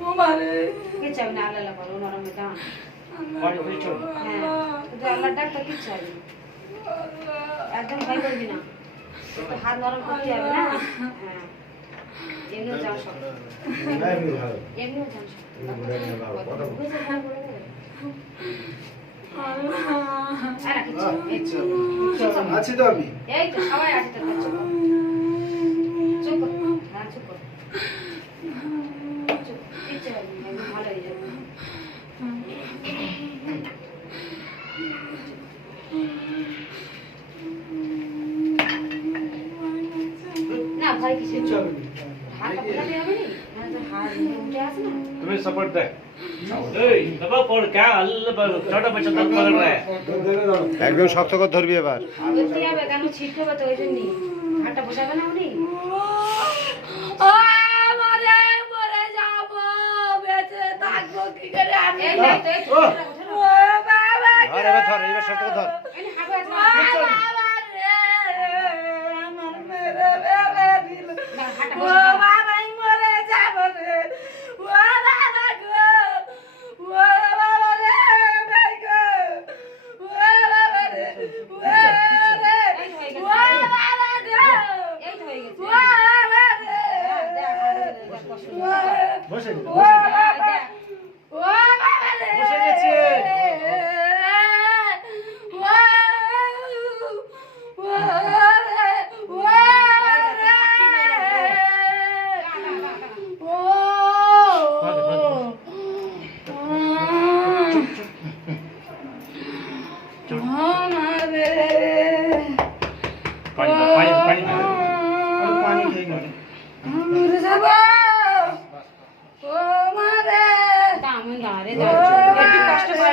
ও মারে কে চাই না আল্লাহ বলো নরম দাও হ্যাঁ তো আল্লাহ ডাক্তার কি চাই একদম ভয় করবি না তো হাত নরম করতে হবে না হ্যাঁ এমনিও যাও সব এমনিও যাও আছি তো আমি এই তো সবাই আছে তোর কাছে চুপ কর হ্যাঁ চুপ কর চুপ কিচ্ছু হবে না একদম ভালো হয়ে যাবে না ভয় কিসের হাতটা ফেলাতে হবে না তোর হাত উঠে আসে না तुम्हें सपोर्ट दे এই দবা পড় কে আল্লাহ ছোট বাচ্চা তক পড় রে একদম শক্ত করে ধরবি এবার ধরতে হবে কেন ছিটকে হবে তো ওই জন্যই হাতটা বসাবে না উনি মারে মরে যাব বেঁচে থাকবো কি করে আমি এই দেখ তো এই তো ও বাবা ধর এবার ধর এবার শক্ত করে ধর এই হাগো আছে বাবা রে আমার মেরে বেবে দিল না হাতটা ও বসাবে বাবাই মরে যাব রে ও বাবা গো ও বাবা রে ভাই গো ও বাবা রে ও রে ও বাবা গো এই তো হয়ে গেছে ও বাবা রে বসে ও বাবা ও বাবা রে বসে গেছে। পানি পানি পানি পানি খেয়ে গেল দামন দাঁড়ে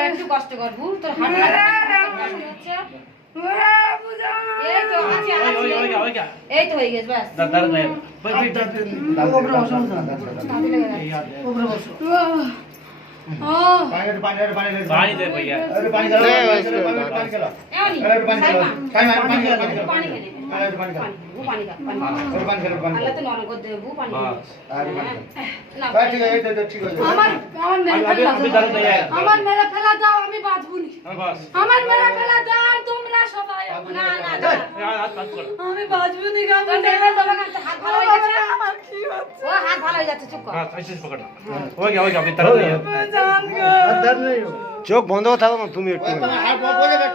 একটু কষ্ট কর ভুল তোর হাত হচ্ছে এই তো আছে ওই ওই ওই ওই এই তো হয়ে গেছে বাস দাদা রে বই বই তাহলে লেগে পানি দে भैया पानी ले, पानी इसको पानी खेला এমনি पानी সাইমা पानी खेला পানি খেলে पानी खेला वो पानी का पानी पानी खेला पानी আল্লাহ তো নরম করে দেবো পানি না ठीक है ये ठीक है আমার अभी दर्द नहीं है আমার মেরে ফেলা দাও আমি বাঁচবো নি बस আমার মেরে ফেলা দাও তোমরা সবাই না না না हाथ मत कर আমি বাঁচবো নি গো তোর দেখে তোমার কাছে হাত ভালো হয়ে গেছে আমার কি হচ্ছে ও হাত ভালো হয়ে যাচ্ছে চুপ কর हां ऐसे पकड़ हो गया अभी दर्द नहीं है জান গো दर्द नहीं हो চোখ বন্ধ থাকো তুমি একটু हाथ बहुत हो जाएगा